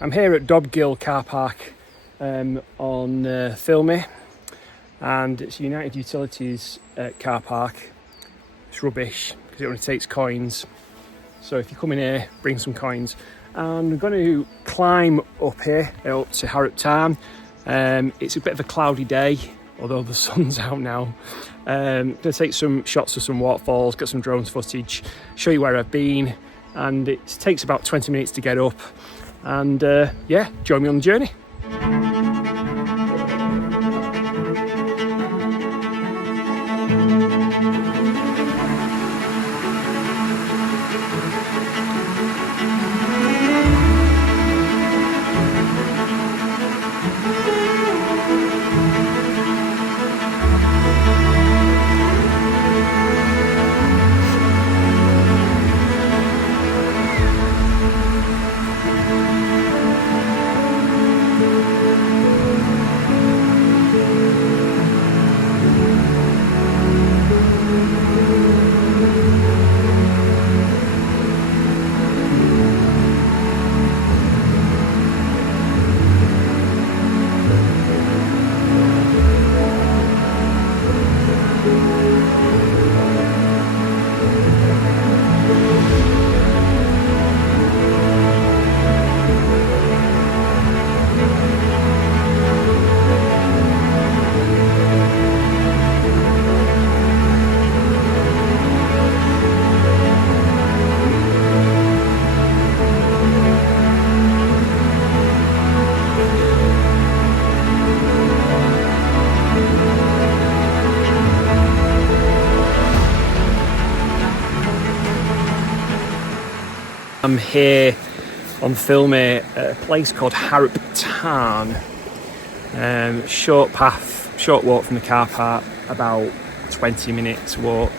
I'm here at Dobgill car park on Thirlmere, and it's a United Utilities car park. It's rubbish because it only takes coins, so if you come in here, bring some coins. And we're going to climb up here, up to Harrop Tarn. It's a bit of a cloudy day, although the sun's out now. Going to take some shots of some waterfalls, get some drones footage, show you where I've been, and it takes about 20 minutes to get up. And yeah, join me on the journey. I'm here on Thirlmere at a place called Harrop Tarn. Short walk from the car park, about 20 minutes walk,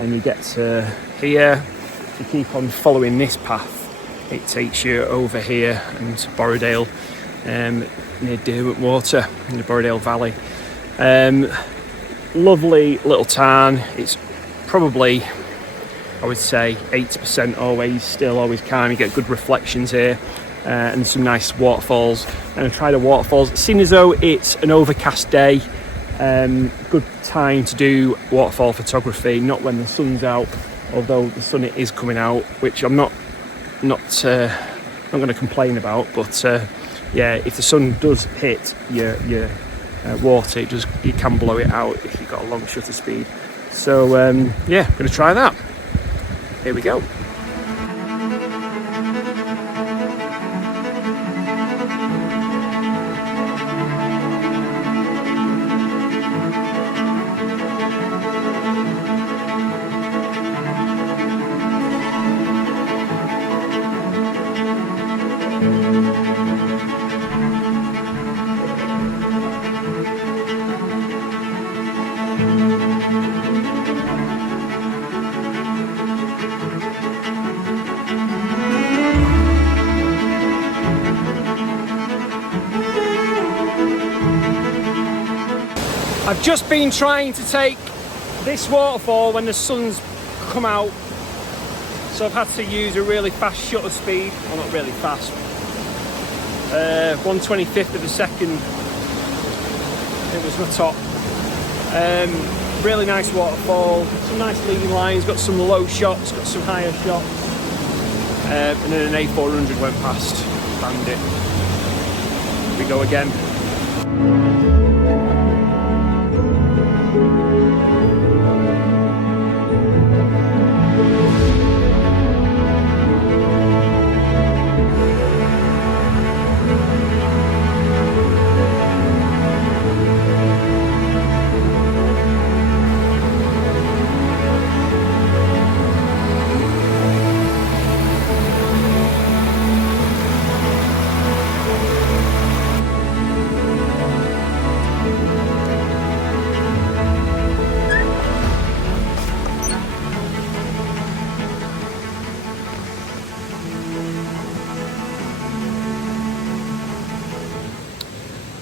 and you get to here. If you keep on following this path, it takes you over here and to Borrowdale, near Derwent Water in the Borrowdale Valley. Lovely little tarn. It's probably, I would say, 80% always calm. You get good reflections here and some nice waterfalls. And I tried the waterfalls. Seeing as though it's an overcast day, good time to do waterfall photography, not when the sun's out, although the sun is coming out, which I'm not going to complain about. But yeah, if the sun does hit your water, it can blow it out if you've got a long shutter speed. So yeah, I'm going to try that. Here we go. I've just been trying to take this waterfall when the sun's come out, so I've had to use a really fast shutter speed. Well, not really fast, 1/25 of a second. It was my top. Really nice waterfall, some nice leading lines, got some low shots, got some higher shots, and then an A400 went past, banged it. Here we go again.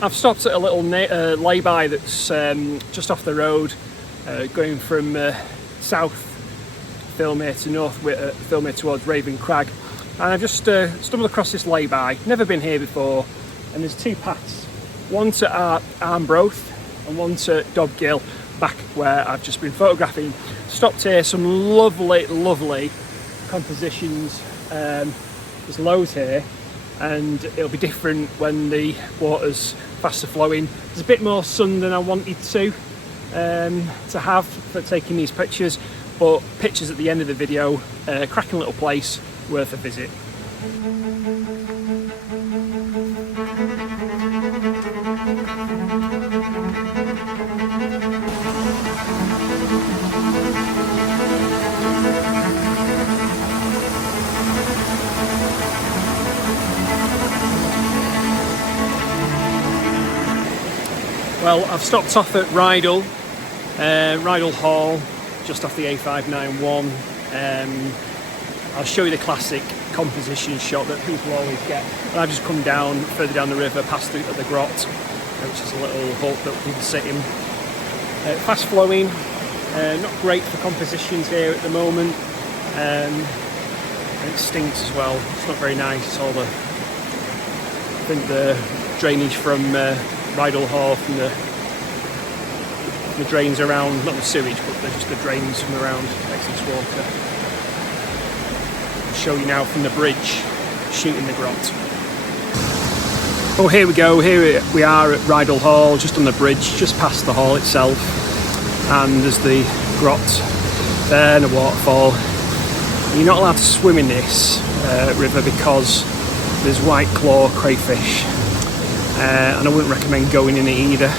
I've stopped at a little lay-by that's just off the road, going from south Thirlmere to north Thirlmere towards Raven Crag, and I've just stumbled across this lay-by. Never been here before, and there's two paths, one to Armbroath and one to Dobgill, back where I've just been photographing. Stopped here, some lovely compositions. There's loads here, and it'll be different when the water's faster flowing. There's a bit more sun than I wanted to have for taking these pictures, but pictures at the end of the video. Cracking little place, worth a visit. Well, I've stopped off at Rydal, Rydal Hall, just off the A591. I'll show you the classic composition shot that people always get. And I've just come down, further down the river, past the grot, which is a little hut that people sit in. Fast flowing, not great for compositions here at the moment. And it stinks as well. It's not very nice. It's all I think the drainage from Rydal Hall, from the drains around, not the sewage, but just the drains from around excess water. I'll show you now from the bridge, shooting the grot. Oh, here we go. Here we are at Rydal Hall, just on the bridge, just past the hall itself. And there's the grot there and a waterfall. You're not allowed to swim in this river because there's white claw crayfish. And I wouldn't recommend going in it either,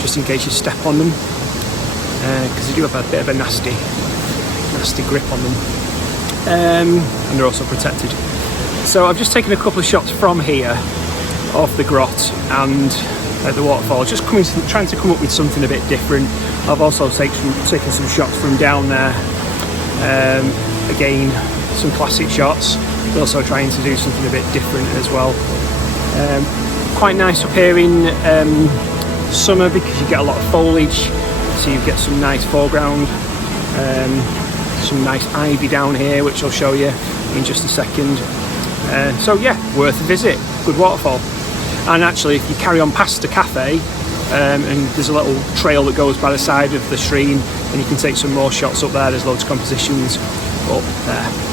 just in case you step on them, because they do have a bit of a nasty grip on them, and they're also protected. So I've just taken a couple of shots from here, of the grot and at the waterfall, just trying to come up with something a bit different. I've also taken some shots from down there, again some classic shots, but also trying to do something a bit different as well. Quite nice up here in summer because you get a lot of foliage, so you get some nice foreground, some nice ivy down here, which I'll show you in just a second. So yeah, worth a visit, good waterfall. And actually, if you carry on past the cafe, and there's a little trail that goes by the side of the stream, and you can take some more shots up there. There's loads of compositions up there.